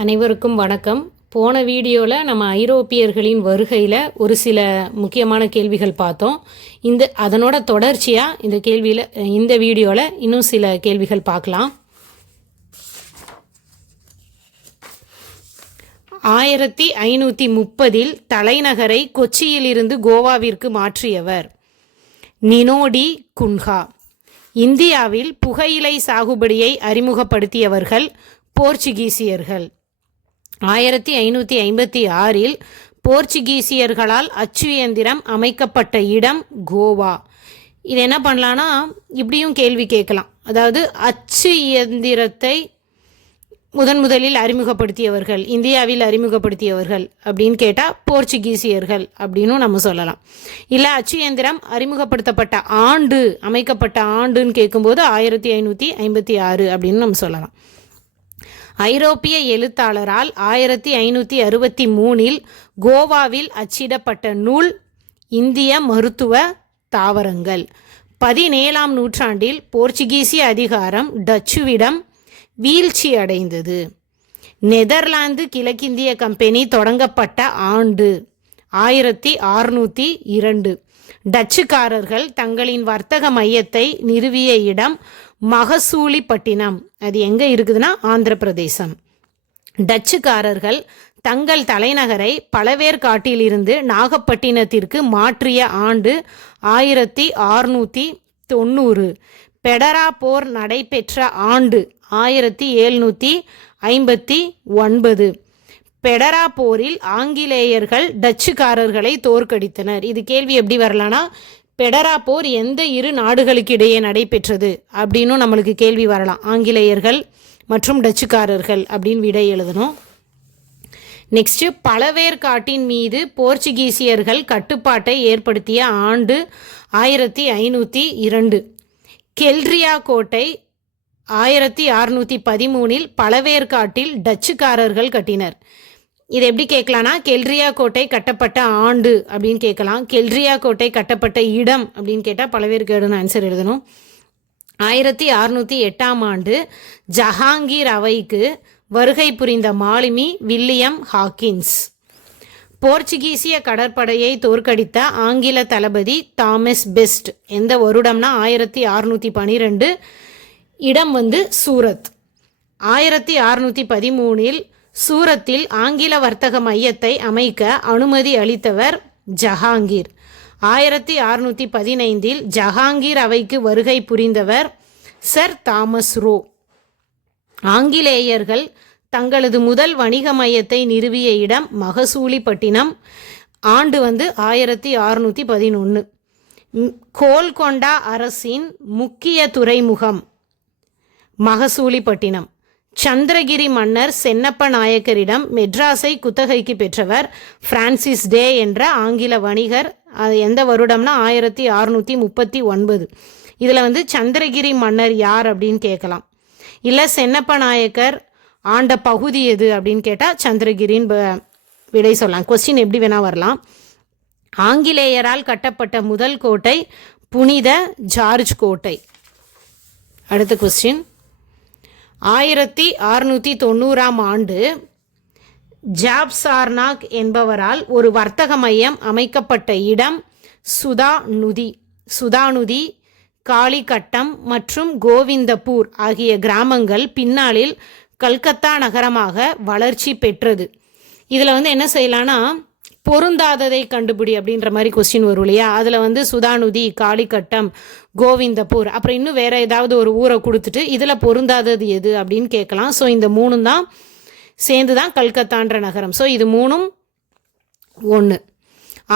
அனைவருக்கும் வணக்கம். போன வீடியோவில் நம்ம ஐரோப்பியர்களின் வருகையில் ஒரு சில முக்கியமான கேள்விகள் பார்த்தோம். இந்த அதனோட தொடர்ச்சியாக இந்த கேள்வியில் இந்த வீடியோவில் இன்னும் சில கேள்விகள் பார்க்கலாம். ஆயிரத்தி ஐநூற்றி முப்பதில் தலைநகரை கொச்சியிலிருந்து கோவாவிற்கு மாற்றியவர் நினோடி குன்ஹா. இந்தியாவில் புகையிலை சாகுபடியை அறிமுகப்படுத்தியவர்கள் போர்ச்சுகீசியர்கள். ஆயிரத்தி ஐநூற்றி ஐம்பத்தி ஆறில் போர்ச்சுகீசியர்களால் அச்சு இயந்திரம் அமைக்கப்பட்ட இடம் கோவா. இது என்ன பண்ணலான்னா இப்படியும் கேள்வி கேட்கலாம். அதாவது அச்சு இயந்திரத்தை முதன் முதலில் அறிமுகப்படுத்தியவர்கள் இந்தியாவில் அறிமுகப்படுத்தியவர்கள் அப்படின்னு கேட்டால் போர்ச்சுகீசியர்கள் அப்படின்னும் நம்ம சொல்லலாம். இல்லை அச்சு இயந்திரம் அறிமுகப்படுத்தப்பட்ட ஆண்டு அமைக்கப்பட்ட ஆண்டுன்னு கேட்கும்போது ஆயிரத்தி ஐநூற்றி ஐம்பத்தி ஆறு அப்படின்னு நம்ம சொல்லலாம். ஐரோப்பிய எழுத்தாளரால் ஆயிரத்தி ஐநூற்றி அறுபத்தி மூணில் கோவாவில் அச்சிடப்பட்ட நூல் இந்திய மருத்துவ தாவரங்கள். பதினேழாம் நூற்றாண்டில் போர்ச்சுகீசிய அதிகாரம் டச்சுவிடம் வீழ்ச்சி அடைந்தது. நெதர்லாந்து கிழக்கிந்திய கம்பெனி தொடங்கப்பட்ட ஆண்டு ஆயிரத்தி அறுநூற்றி இரண்டு. டச்சுக்காரர்கள் தங்களின் வர்த்தக மையத்தை நிறுவிய இடம் மகசூலிப்பட்டினம். அது எங்கே இருக்குதுன்னா ஆந்திர பிரதேசம் டச்சுக்காரர்கள் தங்கள் தலைநகரை பழவேற்காட்டிலிருந்து நாகப்பட்டினத்திற்கு மாற்றிய ஆண்டு ஆயிரத்தி அறுநூற்றி தொண்ணூறு. பெடரா போர் நடைபெற்ற ஆண்டு ஆயிரத்தி எழுநூற்றி ஐம்பத்தி ஒன்பது. பெடரா போரில் ஆங்கிலேயர்கள் டச்சுக்காரர்களை தோற்கடித்தனர். இது கேள்வி எப்படி வரலான்னா பெடரா போர் எந்த இரு நாடுகளுக்கு இடையே நடைபெற்றது அப்படின்னும் நம்மளுக்கு கேள்வி வரலாம். ஆங்கிலேயர்கள் மற்றும் டச்சுக்காரர்கள் அப்படின்னு விடை எழுதணும். நெக்ஸ்ட்டு பழவேற்காட்டின் மீது போர்ச்சுகீசியர்கள் கட்டுப்பாட்டை ஏற்படுத்திய ஆண்டு ஆயிரத்தி ஐநூற்றி இரண்டு. கெல்ரியா கோட்டை ஆயிரத்தி அறுநூற்றி பதிமூனில் பழவேற்காட்டில் டச்சுக்காரர்கள் கட்டினர். இது எப்படி கேட்கலான்னா கெல்ரியா கோட்டை கட்டப்பட்ட ஆண்டு அப்படின்னு கேட்கலாம். கெல்ரியா கோட்டை கட்டப்பட்ட இடம் அப்படின்னு கேட்டால் பழவேற்காடுன்னு ஆன்சர் எழுதணும். ஆயிரத்தி அறுநூற்றி எட்டாம் ஆண்டு ஜஹாங்கீர் அவைக்கு வருகை புரிந்த மாலுமி வில்லியம் ஹாக்கின்ஸ். போர்ச்சுகீசிய கடற்படையை தோற்கடித்த ஆங்கில தளபதி தாமஸ் பெஸ்ட். எந்த வருடம்னா ஆயிரத்தி அறுநூற்றி பனிரெண்டு. இடம் வந்து சூரத். ஆயிரத்தி அறுநூற்றி பதிமூணில் சூரத்தில் ஆங்கில வர்த்தக மையத்தை அமைக்க அனுமதி அளித்தவர் ஜஹாங்கீர். ஆயிரத்தி அறுநூற்றி பதினைந்தில் ஜஹாங்கீர் அவைக்கு வருகை புரிந்தவர் சர் தாமஸ் ரோ. ஆங்கிலேயர்கள் தங்களது முதல் வணிக மையத்தை நிறுவிய இடம் மகசூலிப்பட்டினம் ஆண்டு வந்து ஆயிரத்தி அறுநூற்றி பதினொன்று கோல்கொண்டா அரசின் முக்கிய துறைமுகம் மகசூலிப்பட்டினம். சந்திரகிரி மன்னர் சென்னப்ப நாயக்கரிடம் மெட்ராஸை குத்தகைக்கு பெற்றவர் பிரான்சிஸ் டே என்ற ஆங்கில வணிகர். அது எந்த வருடம்னா ஆயிரத்தி அறுநூற்றி முப்பத்தி ஒன்பது. இதில் வந்து சந்திரகிரி மன்னர் யார் அப்படின்னு கேட்கலாம். இல்லை சென்னப்ப நாயக்கர் ஆண்ட பகுதி எது அப்படின்னு கேட்டால் சந்திரகிரின்னு விடை சொல்லலாம். கொஸ்டின் எப்படி வேணால் வரலாம். ஆங்கிலேயரால் கட்டப்பட்ட முதல் கோட்டை புனித ஜார்ஜ் கோட்டை. அடுத்த கொஸ்டின் ஆயிரத்தி அறுநூற்றி தொண்ணூறாம் ஆண்டு ஜாப் சார்னாக் என்பவரால் ஒரு வர்த்தக மையம் அமைக்கப்பட்ட இடம் சுதா நுதி சுதாநுதி காளிகட்டம் மற்றும் கோவிந்தபூர் ஆகிய கிராமங்கள் பின்னாளில் கல்கத்தா நகரமாக வளர்ச்சி பெற்றது. இதில் வந்து என்ன செய்யலான்னா பொருந்தாததை கண்டுபிடி அப்படின்ற மாதிரி கொஸ்டின் வரும் இல்லையா? அதில் வந்து சுதானுதி காளிகட்டம் கோவிந்தபூர். அப்புறம் இன்னும் வேற ஏதாவது ஒரு ஊரை கொடுத்துட்டு இதில் பொருந்தாதது எது அப்படின்னு கேட்கலாம். ஸோ இந்த மூணும் தான் சேர்ந்து தான் கல்கத்தான்ற நகரம். ஸோ இது மூணும் ஒன்று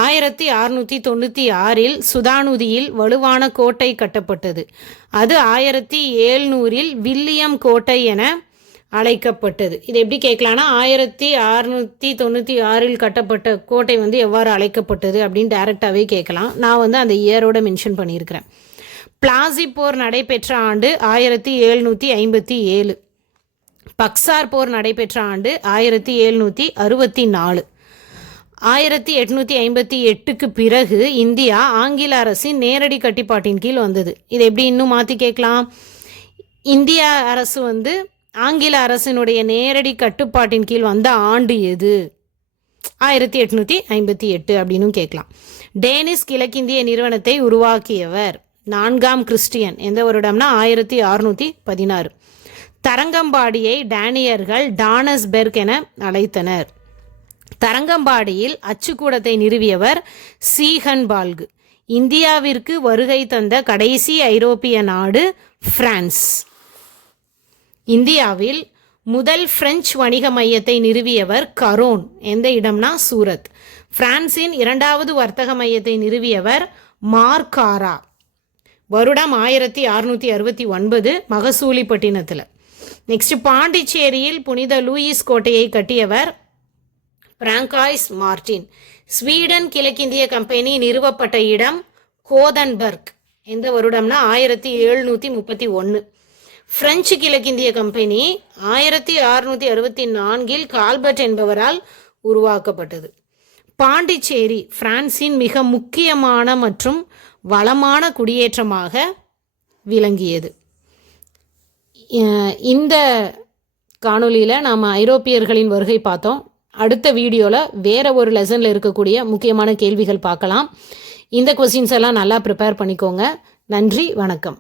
ஆயிரத்தி அறுநூற்றி தொண்ணூற்றி ஆறில் சுதானுதியில் வலுவான கோட்டை கட்டப்பட்டது. அது ஆயிரத்தி ஏழ்நூறில் வில்லியம் கோட்டை என அழைக்கப்பட்டது. இது எப்படி கேட்கலான்னா ஆயிரத்தி அறுநூற்றி தொண்ணூற்றி ஆறில் கட்டப்பட்ட கோட்டை வந்து எவ்வாறு அழைக்கப்பட்டது அப்படின்னு டைரெக்டாகவே கேட்கலாம். நான் வந்து அந்த இயரோட மென்ஷன் பண்ணியிருக்கிறேன். பிளாசி போர் நடைபெற்ற ஆண்டு ஆயிரத்தி எழுநூற்றி ஐம்பத்தி ஏழு. பக்சார் போர் நடைபெற்ற ஆண்டு ஆயிரத்தி எழுநூற்றி அறுபத்தி நாலு. ஆயிரத்தி எட்நூற்றி ஐம்பத்தி எட்டுக்கு பிறகு இந்தியா ஆங்கில அரசின் நேரடி கட்டுப்பாட்டின் கீழ் வந்தது. இதை எப்படி இன்னும் மாற்றி கேட்கலாம்? இந்திய அரசு வந்து ஆங்கில அரசினுடைய நேரடி கட்டுப்பாட்டின் கீழ் வந்த ஆண்டு எது? ஆயிரத்தி எட்நூற்றி ஐம்பத்தி எட்டு அப்படின்னும் கேட்கலாம். டேனிஸ் கிழக்கிந்திய நிறுவனத்தை உருவாக்கியவர் நான்காம் கிறிஸ்டியன். எந்த வருடம்னா ஆயிரத்தி அறுநூற்றி பதினாறு. தரங்கம்பாடியை டேனியர்கள் டானஸ்பெர்க் என அழைத்தனர். தரங்கம்பாடியில் அச்சுக்கூடத்தை நிறுவியவர் சீகன் பால்கு இந்தியாவிற்கு வருகை தந்த கடைசி ஐரோப்பிய நாடு பிரான்ஸ். இந்தியாவில் முதல் பிரெஞ்சு வணிக மையத்தை நிறுவியவர் கரோன். எந்த இடம்னா சூரத். பிரான்சின் இரண்டாவது வர்த்தக மையத்தை நிறுவியவர் மார்காரா வருடம் ஆயிரத்தி அறுநூற்றி அறுபத்தி ஒன்பது மகசூலிப்பட்டினத்தில். நெக்ஸ்ட் பாண்டிச்சேரியில் புனித லூயிஸ் கோட்டையை கட்டியவர் பிராங்காய்ஸ் மார்டின் ஸ்வீடன் கிழக்கிந்திய கம்பெனி நிறுவப்பட்ட இடம் கோதன்பர்க். எந்த வருடம்னா ஆயிரத்தி எழுநூற்றி முப்பத்தி ஒன்று பிரெஞ்சு கிழக்கிந்திய கம்பெனி ஆயிரத்தி அறுநூத்தி அறுபத்தி நான்கில் கால்பர்ட் என்பவரால் உருவாக்கப்பட்டது. பாண்டிச்சேரி பிரான்சின் மிக முக்கியமான மற்றும் வளமான குடியேற்றமாக விளங்கியது. இந்த காணொலியில் நாம் ஐரோப்பியர்களின் வருகை பார்த்தோம். அடுத்த வீடியோவில் வேற ஒரு லெசனில் இருக்கக்கூடிய முக்கியமான கேள்விகள் பார்க்கலாம். இந்த கொஸ்டின்ஸ் எல்லாம் நல்லா ப்ரிப்பேர் பண்ணிக்கோங்க. நன்றி வணக்கம்.